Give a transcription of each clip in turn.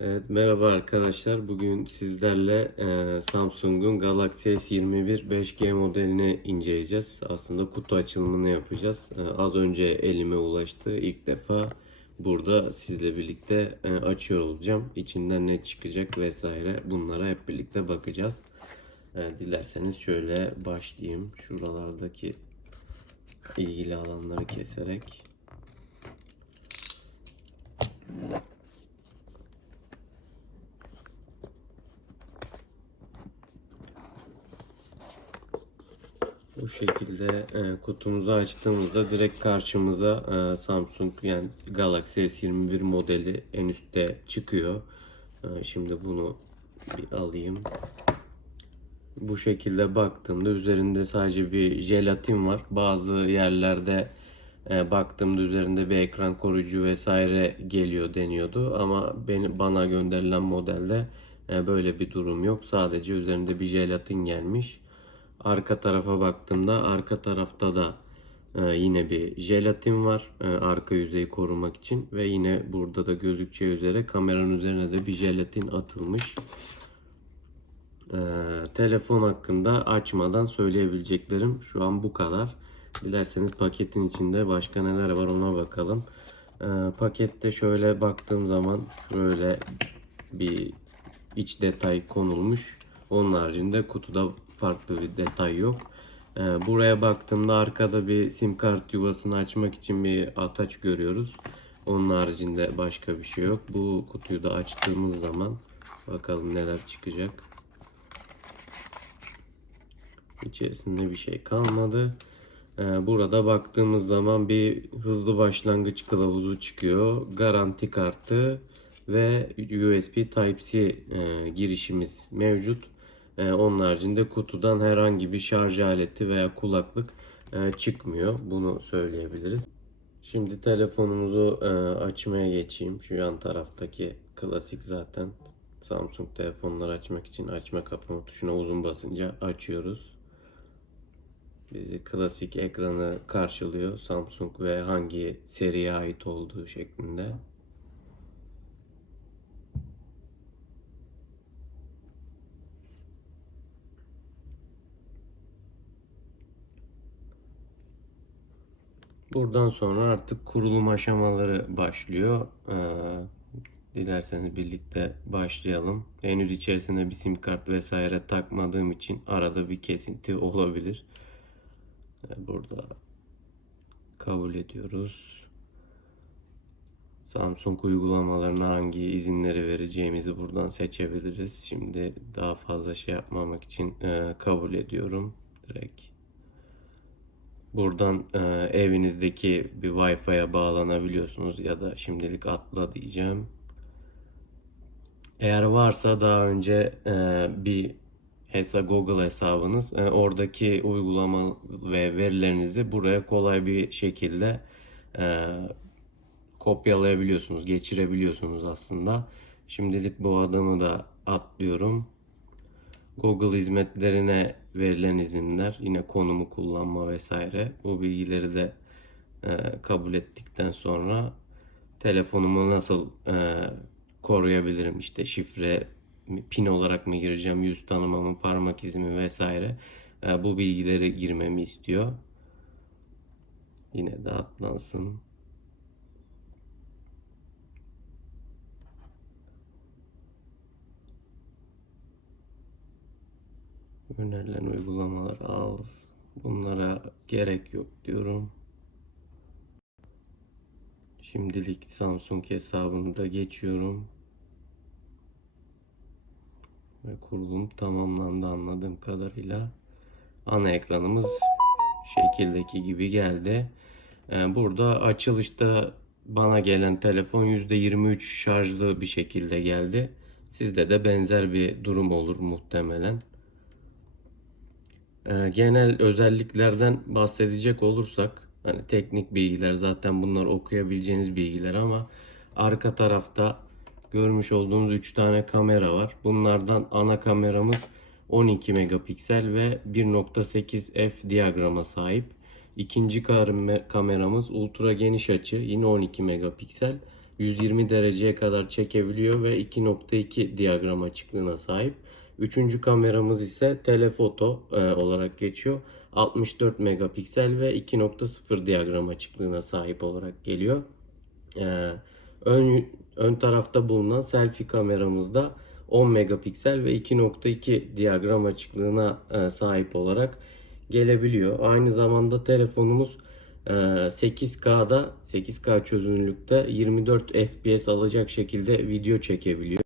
Evet, merhaba arkadaşlar. Bugün sizlerle e, Samsung'un Galaxy S21 5G modelini inceleyeceğiz. Aslında kutu açılımını yapacağız. E, az önce elime ulaştı. İlk defa burada sizle birlikte e, açıyor olacağım. İçinden ne çıkacak vesaire bunlara hep birlikte bakacağız. E, dilerseniz şöyle başlayayım. Şuralardaki ilgili alanları keserek. Bu şekilde e, kutumuzu açtığımızda direkt karşımıza e, Samsung yani Galaxy S21 modeli en üstte çıkıyor. E, şimdi bunu bir alayım. Bu şekilde baktığımda üzerinde sadece bir jelatin var. Bazı yerlerde e, baktığımda üzerinde bir ekran koruyucu vesaire geliyor deniyordu ama beni bana gönderilen modelde e, böyle bir durum yok. Sadece üzerinde bir jelatin gelmiş. Arka tarafa baktığımda arka tarafta da e, yine bir jelatin var e, arka yüzeyi korumak için ve yine burada da gözükeceği üzere kameranın üzerine de bir jelatin atılmış. E, telefon hakkında açmadan söyleyebileceklerim şu an bu kadar. Dilerseniz paketin içinde başka neler var ona bakalım. E, pakette şöyle baktığım zaman şöyle bir iç detay konulmuş. Onun haricinde kutuda farklı bir detay yok. Ee, buraya baktığımda arkada bir sim kart yuvasını açmak için bir ataç görüyoruz. Onun haricinde başka bir şey yok. Bu kutuyu da açtığımız zaman bakalım neler çıkacak. İçerisinde bir şey kalmadı. Ee, burada baktığımız zaman bir hızlı başlangıç kılavuzu çıkıyor. Garanti kartı ve USB Type-C e, girişimiz mevcut. E, onun haricinde kutudan herhangi bir şarj aleti veya kulaklık e, çıkmıyor. Bunu söyleyebiliriz. Şimdi telefonumuzu e, açmaya geçeyim. Şu yan taraftaki klasik zaten Samsung telefonları açmak için açma kapama tuşuna uzun basınca açıyoruz. Bizi klasik ekranı karşılıyor. Samsung ve hangi seriye ait olduğu şeklinde. Buradan sonra artık kurulum aşamaları başlıyor. Ee, dilerseniz birlikte başlayalım. Henüz içerisinde bir sim kart vesaire takmadığım için arada bir kesinti olabilir. Ee, burada kabul ediyoruz. Samsung uygulamalarına hangi izinleri vereceğimizi buradan seçebiliriz. Şimdi daha fazla şey yapmamak için e, kabul ediyorum. Direkt Buradan e, evinizdeki bir Wi-Fi'ye bağlanabiliyorsunuz ya da şimdilik atla diyeceğim. Eğer varsa daha önce e, bir hesa Google hesabınız e, oradaki uygulama ve verilerinizi buraya kolay bir şekilde e, kopyalayabiliyorsunuz, geçirebiliyorsunuz aslında. Şimdilik bu adımı da atlıyorum. Google hizmetlerine verilen izinler, yine konumu kullanma vesaire. Bu bilgileri de e, kabul ettikten sonra telefonumu nasıl e, koruyabilirim? İşte şifre, pin olarak mı gireceğim, yüz tanımamı, parmak izimi vesaire. E, bu bilgileri girmemi istiyor. Yine de atlansın. Önerilen uygulamalar al. Bunlara gerek yok diyorum. Şimdilik Samsung hesabını geçiyorum. Ve kurulum tamamlandı anladığım kadarıyla. Ana ekranımız şekildeki gibi geldi. Ee, burada açılışta bana gelen telefon %23 şarjlı bir şekilde geldi. Sizde de benzer bir durum olur muhtemelen. Ee, genel özelliklerden bahsedecek olursak hani teknik bilgiler zaten bunlar okuyabileceğiniz bilgiler ama arka tarafta görmüş olduğunuz 3 tane kamera var. Bunlardan ana kameramız 12 megapiksel ve 1.8 f diyagrama sahip. İkinci kameramız ultra geniş açı yine 12 megapiksel 120 dereceye kadar çekebiliyor ve 2.2 diyagram açıklığına sahip. Üçüncü kameramız ise telefoto e, olarak geçiyor. 64 megapiksel ve 2.0 diyagram açıklığına sahip olarak geliyor. Ee, ön, ön tarafta bulunan selfie kameramızda 10 megapiksel ve 2.2 diyagram açıklığına e, sahip olarak gelebiliyor. Aynı zamanda telefonumuz e, 8K'da 8K çözünürlükte 24 FPS alacak şekilde video çekebiliyor.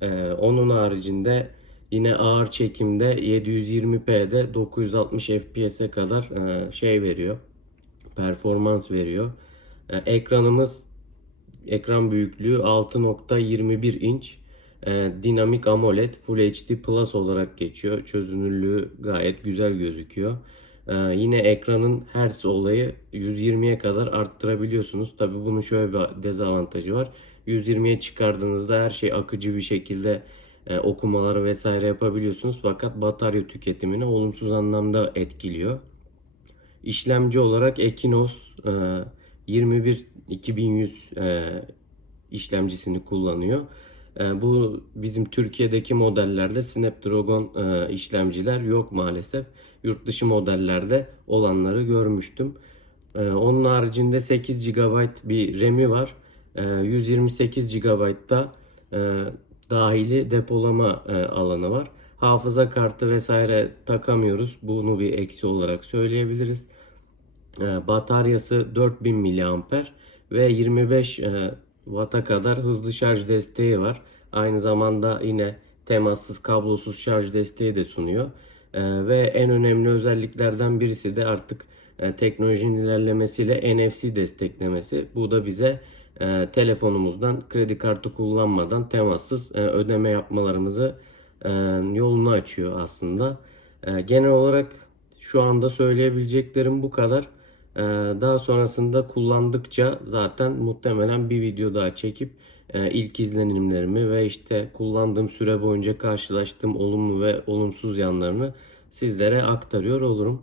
E, onun haricinde yine ağır çekimde 720p'de 960 FPS'e kadar e, şey veriyor. Performans veriyor. E, ekranımız ekran büyüklüğü 6.21 inç. E, dinamik AMOLED Full HD Plus olarak geçiyor. Çözünürlüğü gayet güzel gözüküyor. Yine ekranın hertz olayı 120'ye kadar arttırabiliyorsunuz. Tabi bunun şöyle bir dezavantajı var. 120'ye çıkardığınızda her şey akıcı bir şekilde e, okumaları vesaire yapabiliyorsunuz. Fakat batarya tüketimini olumsuz anlamda etkiliyor. İşlemci olarak Exynos e, 21 2100 e, işlemcisini kullanıyor. E, bu bizim Türkiye'deki modellerde Snapdragon e, işlemciler yok maalesef. Yurt dışı modellerde olanları görmüştüm. E, onun haricinde 8 GB bir RAM'i var. E, 128 GB'da e, dahili depolama e, alanı var. Hafıza kartı vesaire takamıyoruz. Bunu bir eksi olarak söyleyebiliriz. E, bataryası 4000 mAh ve 25 e, Watt'a kadar hızlı şarj desteği var. Aynı zamanda yine temassız kablosuz şarj desteği de sunuyor. E, ve en önemli özelliklerden birisi de artık e, teknolojinin ilerlemesiyle NFC desteklemesi. Bu da bize e, telefonumuzdan kredi kartı kullanmadan temassız e, ödeme yapmalarımızı e, yolunu açıyor aslında. E, genel olarak şu anda söyleyebileceklerim bu kadar. Ee, Daha sonrasında kullandıkça zaten muhtemelen bir video daha çekip e, ilk izlenimlerimi ve işte kullandığım süre boyunca karşılaştığım olumlu ve olumsuz yanlarını sizlere aktarıyor olurum.